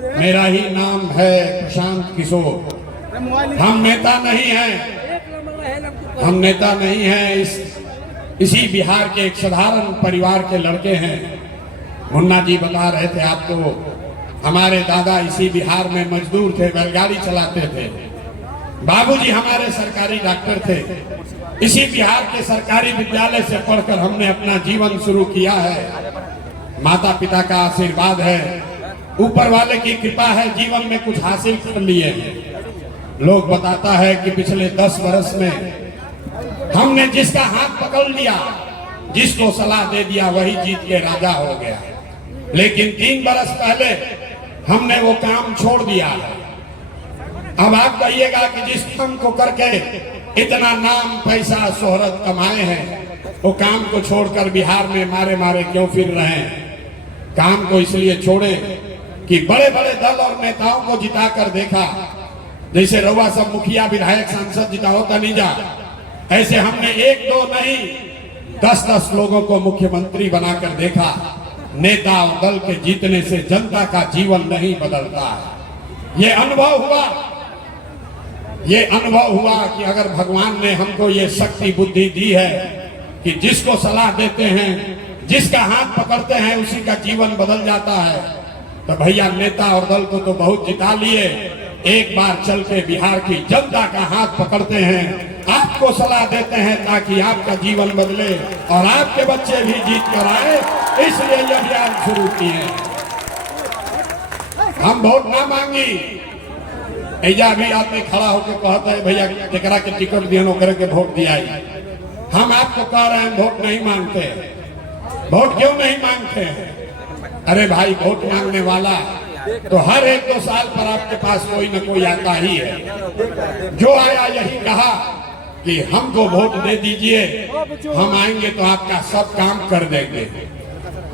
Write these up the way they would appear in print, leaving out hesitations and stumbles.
मेरा ही नाम है प्रशांत किशोर। हम नेता नहीं हैं, हम नेता नहीं हैं। इसी बिहार के एक साधारण परिवार के लड़के हैं। मुन्ना जी बता रहे थे आपको, हमारे दादा इसी बिहार में मजदूर थे, बैलगाड़ी चलाते थे। बाबूजी हमारे सरकारी डॉक्टर थे। इसी बिहार के सरकारी विद्यालय से पढ़कर हमने अपना जीवन शुरू किया है। माता पिता का आशीर्वाद है, ऊपर वाले की कृपा है, जीवन में कुछ हासिल कर लिए। लोग बताता है कि पिछले 10 वर्ष में हमने जिसका हाथ पकड़ लिया, जिसको सलाह दे दिया, वही जीत के राजा हो गया। लेकिन 3 वर्ष पहले हमने वो काम छोड़ दिया है। अब आप कहिएगा कि जिस काम को करके इतना नाम पैसा शोहरत कमाए हैं, वो काम को छोड़कर बिहार में मारे मारे क्यों फिर रहे हैं? काम को इसलिए छोड़े कि बड़े बड़े दल और नेताओं को जिताकर देखा। जैसे रउआ सब मुखिया विधायक सांसद जिता होता नहीं जा, ऐसे हमने 1-2 नहीं 10-10 लोगों को मुख्यमंत्री बनाकर देखा। नेता और दल के जीतने से जनता का जीवन नहीं बदलता है। ये अनुभव हुआ कि अगर भगवान ने हमको ये शक्ति बुद्धि दी है कि जिसको सलाह देते हैं, जिसका हाथ पकड़ते हैं, उसी का जीवन बदल जाता है, तो भैया नेता और दल को तो बहुत जिता लिए। एक बार चल के बिहार की जनता का हाथ पकड़ते हैं, आपको सलाह देते हैं ताकि आपका जीवन बदले और आपके बच्चे भी जीत कर आए। इसलिए यह अभियान शुरू किए। हम वोट ना मांगी। ऐजा भी आदमी खड़ा होकर कहता है भैया जरा के टिकट दिए करके वोट दिया। हम आपको कह रहे हैं वोट नहीं मांगते। वोट क्यों नहीं मांगते? अरे भाई, वोट मांगने वाला तो हर 1-2 साल पर आपके पास कोई न कोई आता ही है। जो आया यही कहा कि हमको वोट दे दीजिए, हम आएंगे तो आपका सब काम कर देंगे।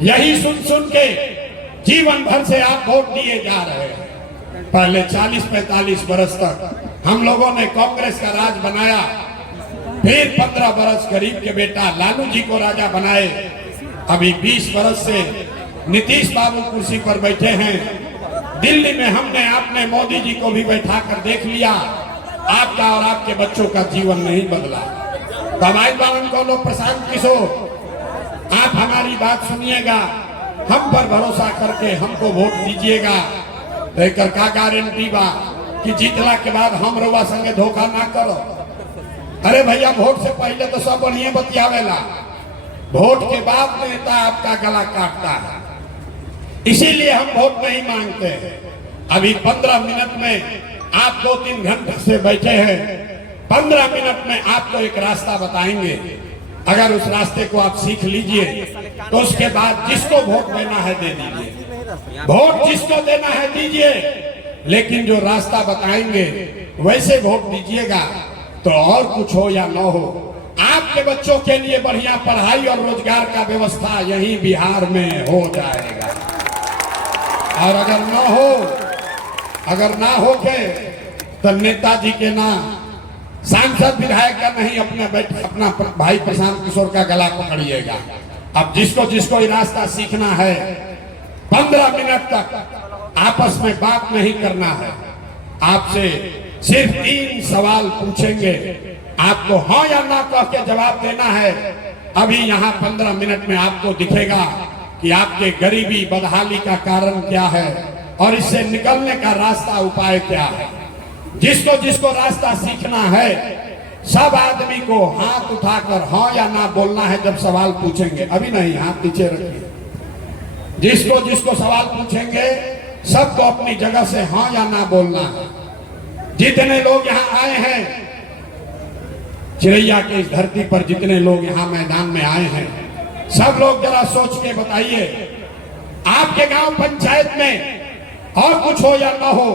यही सुन सुन के जीवन भर से आप वोट दिए जा रहे हैं। पहले 40-45 वर्ष तक हम लोगों ने कांग्रेस का राज बनाया, फिर 15 वर्ष गरीब के बेटा लालू जी को राजा बनाए। अभी 20 वर्ष से नीतीश बाबू कुर्सी पर बैठे हैं। दिल्ली में हमने आपने मोदी जी को भी बैठा कर देख लिया, आपका और आपके बच्चों का जीवन नहीं बदला। कमाई बालन को लोग प्रशांत किशोर, आप हमारी बात सुनिएगा, हम पर भरोसा करके हमको वोट दीजिएगा। लेकर का गारंटी बा कि जीतला के बाद हम रउआ संगे धोखा ना करो। अरे भैया, वोट से पहले तो सब बढ़िया बतियावेला, वोट के बाद नेता आपका गला काटता है। इसीलिए हम वोट नहीं मांगते। अभी 15 मिनट में आप 2-3 घंटे से बैठे हैं। 15 मिनट में आपको एक रास्ता बताएंगे। अगर उस रास्ते को आप सीख लीजिए तो उसके बाद जिसको वोट देना है दे दीजिए, वोट जिसको देना है दीजिए। लेकिन जो रास्ता बताएंगे वैसे वोट दीजिएगा। तो और कुछ हो या न हो, आपके बच्चों के लिए बढ़िया पढ़ाई और रोजगार का व्यवस्था यही बिहार में हो जाएगा। और अगर ना हो के तो नेताजी के ना, सांसद विधायक का नहीं, अपना भाई प्रशांत किशोर का गला पकड़िएगा। अब जिसको ये रास्ता सीखना है, 15 मिनट तक आपस में बात नहीं करना है। आपसे सिर्फ 3 सवाल पूछेंगे, आपको हाँ या ना कह के जवाब देना है। अभी यहाँ 15 मिनट में आपको दिखेगा कि आपके गरीबी बदहाली का कारण क्या है और इससे निकलने का रास्ता उपाय क्या है। जिसको रास्ता सीखना है, सब आदमी को हाथ उठाकर हाँ या ना बोलना है जब सवाल पूछेंगे। अभी नहीं, हाथ पीछे रखिए। जिसको सवाल पूछेंगे सबको अपनी जगह से हाँ या ना बोलना है। जितने लोग यहाँ आए हैं, चिरैया के इस धरती पर जितने लोग यहाँ मैदान में आए हैं, सब लोग जरा सोच के बताइए, आपके गांव पंचायत में और कुछ हो या ना हो,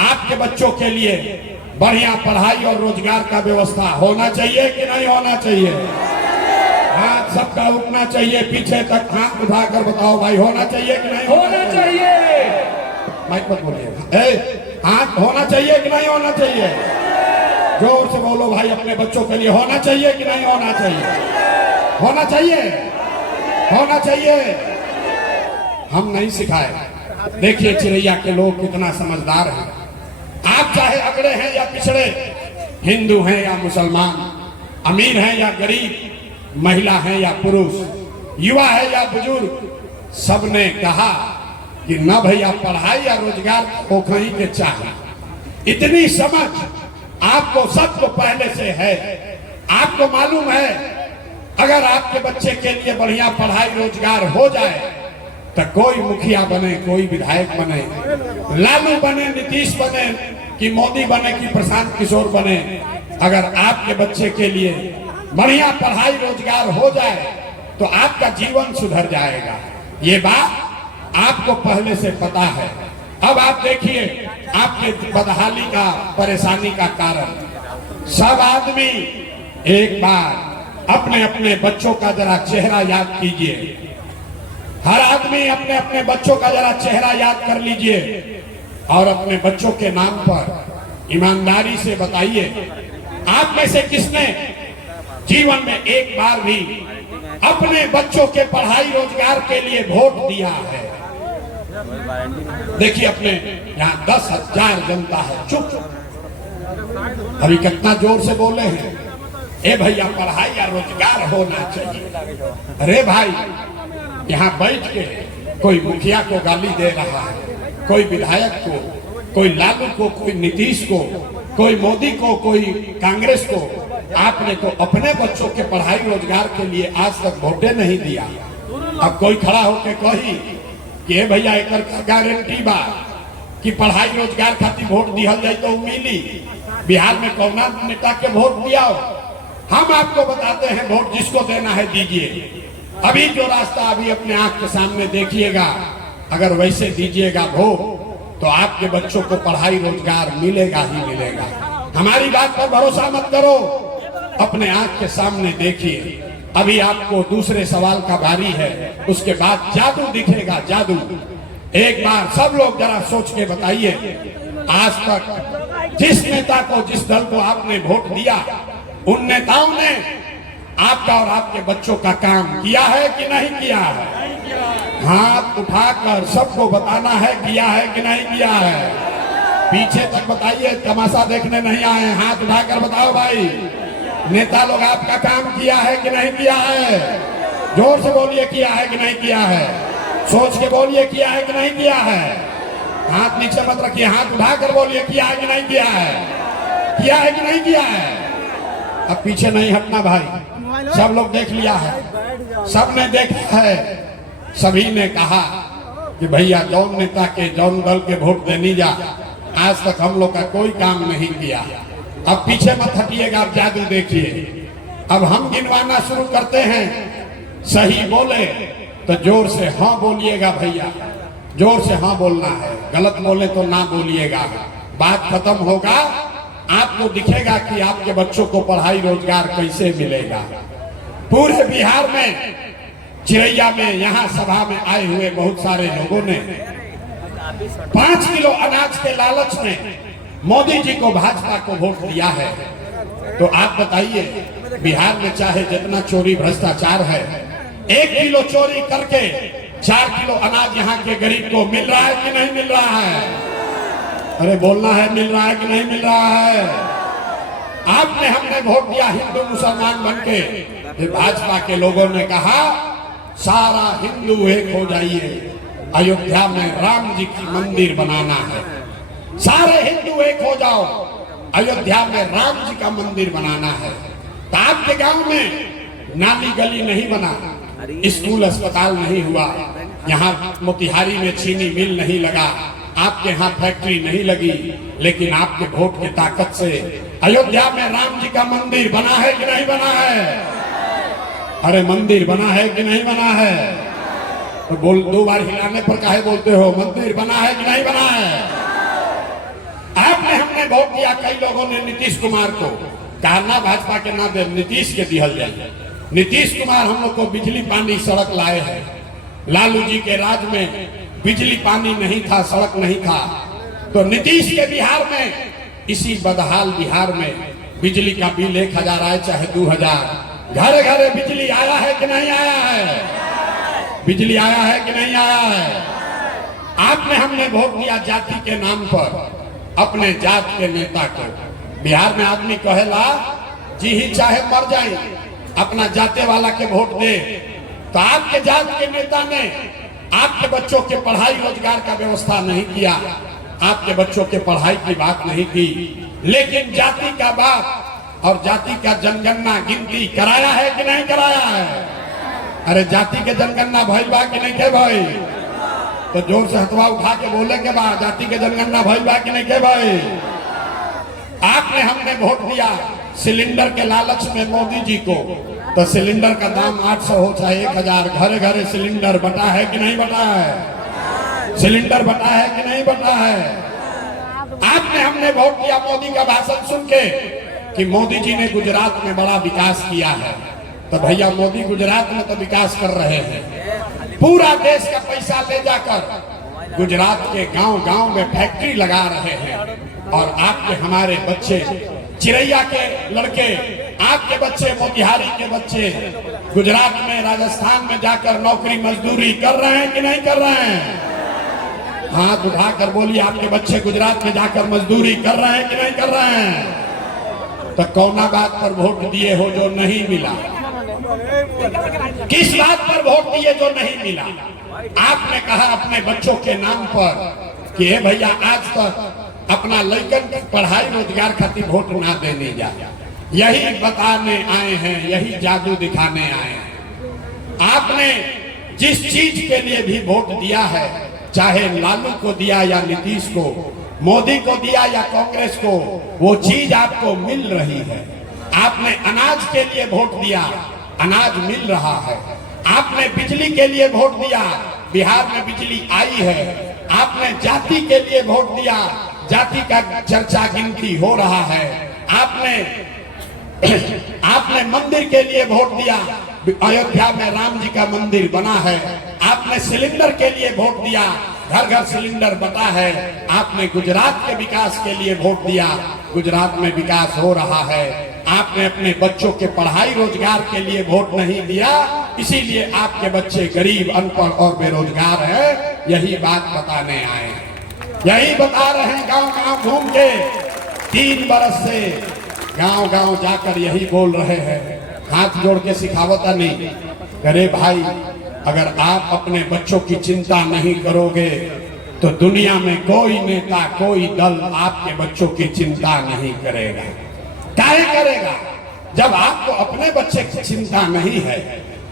आपके बच्चों के लिए बढ़िया पढ़ाई और रोजगार का व्यवस्था होना चाहिए कि नहीं होना चाहिए? हाथ सबका उठना चाहिए, पीछे तक हाथ उठाकर बताओ भाई, होना चाहिए कि नहीं होना चाहिए? माइक मत बोलिए। हाथ होना चाहिए कि नहीं होना चाहिए? जोर से बोलो भाई, अपने बच्चों के लिए होना चाहिए कि नहीं होना चाहिए? होना चाहिए, होना चाहिए। हम नहीं सिखाए, देखिए चिरैया के लोग कितना समझदार हैं। आप चाहे अगड़े हैं या पिछड़े, हिंदू हैं या मुसलमान, अमीर हैं या गरीब, महिला हैं या पुरुष, युवा है या बुजुर्ग, सबने कहा कि न भैया पढ़ाई या रोजगार को कहीं के चाहे। इतनी समझ आपको सबको पहले से है। आपको मालूम है अगर आपके बच्चे के लिए बढ़िया पढ़ाई रोजगार हो जाए तो कोई मुखिया बने, कोई विधायक बने, लालू बने, नीतीश बने कि मोदी बने कि प्रशांत किशोर बने, अगर आपके बच्चे के लिए बढ़िया पढ़ाई रोजगार हो जाए तो आपका जीवन सुधर जाएगा। ये बात आपको पहले से पता है। अब आप देखिए आपके बदहाली का, परेशानी का कारण। सब आदमी एक बार अपने अपने बच्चों का जरा चेहरा याद कीजिए। हर आदमी अपने अपने बच्चों का जरा चेहरा याद कर लीजिए और अपने बच्चों के नाम पर ईमानदारी से बताइए, आप में से किसने जीवन में एक बार भी अपने बच्चों के पढ़ाई रोजगार के लिए वोट दिया है? देखिए अपने यहाँ 10,000 जनता है, चुप। अभी कितना जोर से बोले हैं, ए भैया पढ़ाई या रोजगार होना चाहिए। अरे भाई यहाँ बैठ के कोई मुखिया को गाली दे रहा है, कोई विधायक को, कोई लालू को, कोई नीतीश को, कोई मोदी को, कोई कांग्रेस को, आपने तो अपने बच्चों के पढ़ाई रोजगार के लिए आज तक वोटे नहीं दिया। अब कोई खड़ा होके कही कि भैया एक गारंटी बा कि पढ़ाई रोजगार खातिर वोट दिहल जाए तो मिली। बिहार में कौना नेता के वोट दिया हो? हम आपको बताते हैं, वोट जिसको देना है दीजिए। अभी जो रास्ता अभी अपने आंख के सामने देखिएगा, अगर वैसे दीजिएगा वोट तो आपके बच्चों को पढ़ाई रोजगार मिलेगा ही मिलेगा। हमारी बात पर भरोसा मत करो, अपने आंख के सामने देखिए। अभी आपको दूसरे सवाल का बारी है, उसके बाद जादू दिखेगा, जादू। एक बार सब लोग जरा सोच के बताइए, आज तक जिस नेता को, जिस दल को आपने वोट दिया, उन नेताओं ने आपका और आपके बच्चों का काम किया है कि नहीं किया है? हाथ उठाकर सबको बताना है, किया है कि नहीं किया है। पीछे तक बताइए, तमाशा देखने नहीं आए। हाथ उठाकर बताओ भाई, नेता लोग आपका काम किया है कि नहीं किया है? जोर से बोलिए, किया है कि नहीं किया है? सोच के बोलिए, किया है कि नहीं किया है? हाथ नीचे मत रखिए, हाथ उठाकर बोलिए, किया है कि नहीं किया है? किया है कि नहीं किया है? अब पीछे नहीं हटना भाई, सब लोग देख लिया है, सबने देखा है। सभी ने कहा कि भैया जौन नेता के, जौन दल के वोट देनी जा, आज तक हम लोग का कोई काम नहीं किया। अब पीछे मत हटिएगा, अब जादू देखिए। अब हम गिनवाना शुरू करते हैं। सही बोले तो जोर से हाँ बोलिएगा भैया, जोर से हाँ बोलना है। गलत बोले तो ना बोलिएगा। बात खत्म होगा, आपको दिखेगा कि आपके बच्चों को पढ़ाई रोजगार कैसे मिलेगा। पूरे बिहार में, चिरैया में, यहाँ सभा में आए हुए बहुत सारे लोगों ने 5 किलो अनाज के लालच में मोदी जी को, भाजपा को वोट दिया है। तो आप बताइए, बिहार में चाहे जितना चोरी भ्रष्टाचार है, 1 किलो चोरी करके 4 किलो अनाज यहाँ के गरीब को मिल रहा है कि नहीं मिल रहा है? अरे बोलना है, मिल रहा है कि नहीं मिल रहा है? आपने, हमने वोट दिया हिंदू मुसलमान बनके, भाजपा के लोगों ने कहा सारा हिंदू एक हो जाइए, अयोध्या में राम जी का मंदिर बनाना है। सारे हिंदू एक हो जाओ, अयोध्या में राम जी का मंदिर बनाना है। तो आपके गांव में नाली गली नहीं बना, स्कूल अस्पताल नहीं हुआ, यहाँ मोतिहारी में चीनी मिल नहीं लगा, आपके यहाँ फैक्ट्री नहीं लगी, लेकिन आपके वोट की ताकत से अयोध्या में राम जी का मंदिर बना है कि नहीं बना है? अरे मंदिर बना है कि नहीं बना है? तो बोल, 2 बार हिलाने पर काहे बोलते हो? मंदिर बना है कि नहीं बना है? आपने, हमने वोट दिया, कई लोगों ने नीतीश कुमार को कहा ना भाजपा के ना दे, नीतीश के दिहल जाए। नीतीश कुमार हम लोग को बिजली पानी सड़क लाए हैं। लालू जी के राज में बिजली पानी नहीं था, सड़क नहीं था, तो नीतीश के बिहार में, इसी बदहाल बिहार में बिजली का बिल 1,000 आए चाहे 2,000, घर घर बिजली आया है कि नहीं आया है? बिजली आया है कि नहीं आया है? आपने हमने वोट दिया जाति के नाम पर अपने जात के नेता को। बिहार में आदमी कहेला जी ही चाहे मर जाए अपना जाते वाला के वोट दे। तो आपके जात के नेता ने आपके बच्चों के पढ़ाई रोजगार का व्यवस्था नहीं किया, आपके बच्चों के पढ़ाई की बात नहीं की, लेकिन जाति का बात और जाति का जनगणना गिनती कराया है कि नहीं कराया है? अरे जाति के जनगणना भइल बा कि नहीं के भाई? तो जोर से हथवा उठा के बोले के बाद जाति के जनगणना भइल बा कि नहीं के भाई? आपने हमने वोट दिया सिलेंडर के लालच में मोदी जी को, तो सिलेंडर का दाम 800 हो चाहे 1000, घरे घरे सिलेंडर बटा है कि नहीं बटा है? सिलेंडर बटा है कि नहीं बटा है? आपने हमने वोट दिया मोदी का भाषण सुन के कि मोदी जी ने गुजरात में बड़ा विकास किया है। तो भैया मोदी गुजरात में तो विकास कर रहे हैं, पूरा देश का पैसा ले जाकर गुजरात के गांव गांव में फैक्ट्री लगा रहे हैं। और आपके हमारे बच्चे चिरैया के लड़के, आपके बच्चे मोतिहारी के बच्चे गुजरात में राजस्थान में जाकर नौकरी मजदूरी कर रहे हैं कि नहीं कर रहे हैं? हाथ उठाकर बोलिए, आपके बच्चे गुजरात में जाकर मजदूरी कर रहे हैं कि नहीं कर रहे हैं? तो कौना बात पर वोट दिए हो जो नहीं मिला? किस बात पर वोट दिए जो नहीं मिला? आपने कहा अपने बच्चों के नाम पर कि हे भैया आज तक अपना लड़कन की पढ़ाई रोजगार खातिर वोट ना देने जा, यही बताने आए हैं, यही जादू दिखाने आए हैं। आपने जिस चीज के लिए भी वोट दिया है, चाहे लालू को दिया या नीतीश को, मोदी को दिया या कांग्रेस को, वो चीज आपको मिल रही है। आपने अनाज के लिए वोट दिया, अनाज मिल रहा है। आपने बिजली के लिए वोट दिया, बिहार में बिजली आई है। आपने जाति के लिए वोट दिया, जाति का चर्चा गिनती हो रहा है। आपने मंदिर के लिए वोट दिया, अयोध्या में राम जी का मंदिर बना है। आपने सिलेंडर के लिए वोट दिया, घर घर सिलेंडर बटा है। आपने गुजरात के विकास के लिए वोट दिया, गुजरात में विकास हो रहा है। आपने अपने बच्चों के पढ़ाई रोजगार के लिए वोट नहीं दिया, इसीलिए आपके बच्चे गरीब, अनपढ़ और बेरोजगार हैं। यही बात बताने आए हैं, यही बता रहे हैं। गांव गांव घूम के 3 बरस से गांव गांव जाकर यही बोल रहे हैं, हाथ जोड़ के सिखावता नहीं करे भाई। अगर आप अपने बच्चों की चिंता नहीं करोगे तो दुनिया में कोई नेता, कोई दल आपके बच्चों की चिंता नहीं करेगा। काहे करेगा? जब आपको अपने बच्चे की चिंता नहीं है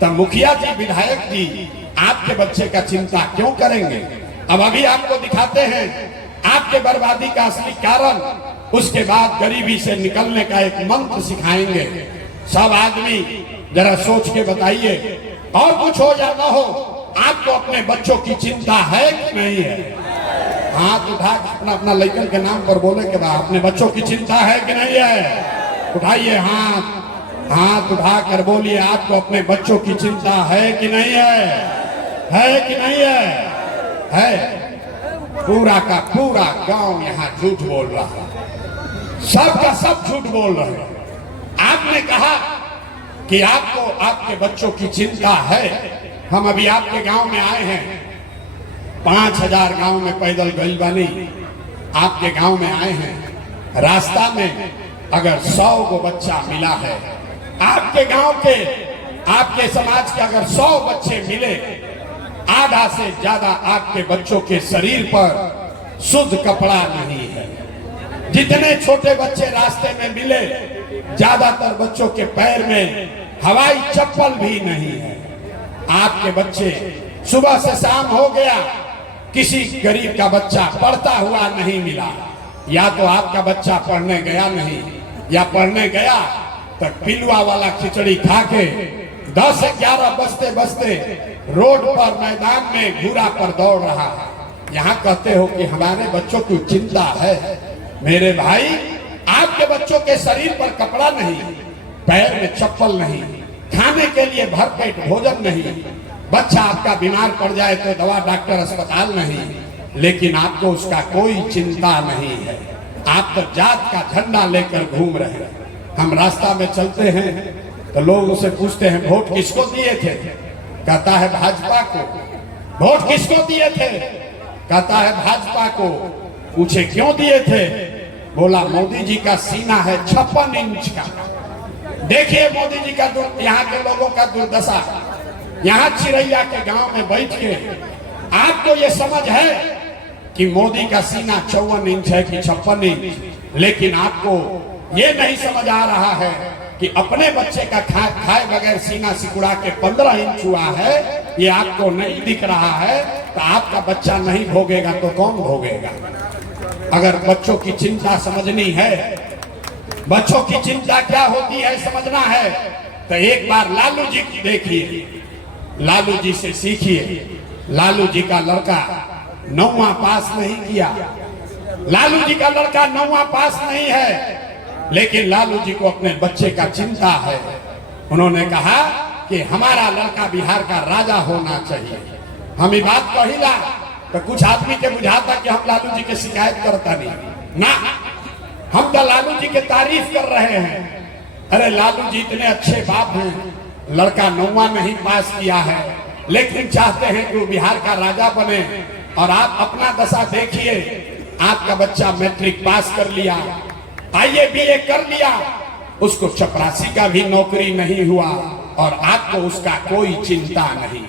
तब मुखिया जी, विधायक जी आपके बच्चे का चिंता क्यों करेंगे? अब अभी आपको दिखाते हैं आपके बर्बादी का असली कारण, उसके बाद गरीबी से निकलने का एक मंत्र सिखाएंगे। सब आदमी जरा सोच के बताइए, और कुछ हो या ना हो, आपको अपने बच्चों की चिंता है कि नहीं है? हाथ उठा अपना अपना लड़कन के नाम पर बोले के बाद अपने बच्चों की चिंता है कि नहीं है? उठाइए हाथ उठा कर बोलिए, आपको अपने बच्चों की चिंता है कि नहीं है? है कि नहीं है? है। पूरा का पूरा गांव यहाँ झूठ बोल रहा है, सब का सब झूठ बोल रहे हैं। आपने कहा कि आपको आपके बच्चों की चिंता है। हम अभी आपके गांव में आए हैं, 5000 गांव में पैदल गई बानी, आपके गांव में आए हैं। रास्ता में अगर 100 को बच्चा मिला है, आपके गांव के, आपके समाज के अगर 100 बच्चे मिले, आधा से ज्यादा आपके बच्चों के शरीर पर शुद्ध कपड़ा नहीं है। जितने छोटे बच्चे रास्ते में मिले, ज्यादातर बच्चों के पैर में हवाई चप्पल भी नहीं है। आपके बच्चे सुबह से शाम हो गया, किसी गरीब का बच्चा पढ़ता हुआ नहीं मिला। या तो आपका बच्चा पढ़ने गया नहीं, या पढ़ने गया तो पिलुआ वाला खिचड़ी खा के 10-11 बजते बजते रोड पर, मैदान में घूरा पर दौड़ रहा है। यहाँ कहते हो कि हमारे बच्चों की चिंता है। मेरे भाई, आपके बच्चों के शरीर पर कपड़ा नहीं, पैर में चप्पल नहीं, खाने के लिए भरपेट भोजन नहीं। बच्चा आपका बीमार पड़ जाए तो दवा, डॉक्टर, अस्पताल नहीं, लेकिन आपको उसका कोई चिंता नहीं है। आप तो जात का झंडा लेकर घूम रहे हैं। हम रास्ता में चलते हैं तो लोग उसे पूछते हैं वोट किसको दिए थे? कहता है भाजपा को। वोट किसको दिए थे? कहता है भाजपा को पूछे क्यों दिए थे, बोला मोदी जी का सीना है 56 इंच का। देखिए मोदी जी का यहाँ के लोगों का दुर्दशा। यहाँ चिरैया के गांव में बैठ के आपको ये समझ है कि मोदी का सीना 54 इंच है कि 56 इंच, लेकिन आपको ये नहीं समझ आ रहा है कि अपने बच्चे का खाए बगैर सीना सिकुड़ा के 15 इंच हुआ है, ये आपको नहीं दिख रहा है। तो आपका बच्चा नहीं भोगेगा तो कौन भोगेगा? अगर बच्चों की चिंता समझनी है, बच्चों की चिंता क्या होती है समझना है, तो एक बार लालू जी की देखिए, लालू जी से सीखिए। लालू जी का लड़का 9वां पास नहीं किया, लालू जी का लड़का 9वां पास नहीं है, लेकिन लालू जी को अपने बच्चे का चिंता है। उन्होंने कहा कि हमारा लड़का बिहार का राजा होना चाहिए। हम ये बात कहिला तो कुछ आदमी के बुझाता कि हम लालू जी के शिकायत करता नहीं ना, हम तो लालू जी के तारीफ कर रहे हैं। अरे लालू जी इतने अच्छे बाप हैं, लड़का 9वां नहीं पास किया है, लेकिन चाहते हैं कि वो बिहार का राजा बने। और आप अपना दशा देखिए, आपका बच्चा मैट्रिक पास कर लिया, आईए बीए कर लिया, उसको चपरासी का भी नौकरी नहीं हुआ और आपको उसका कोई चिंता नहीं।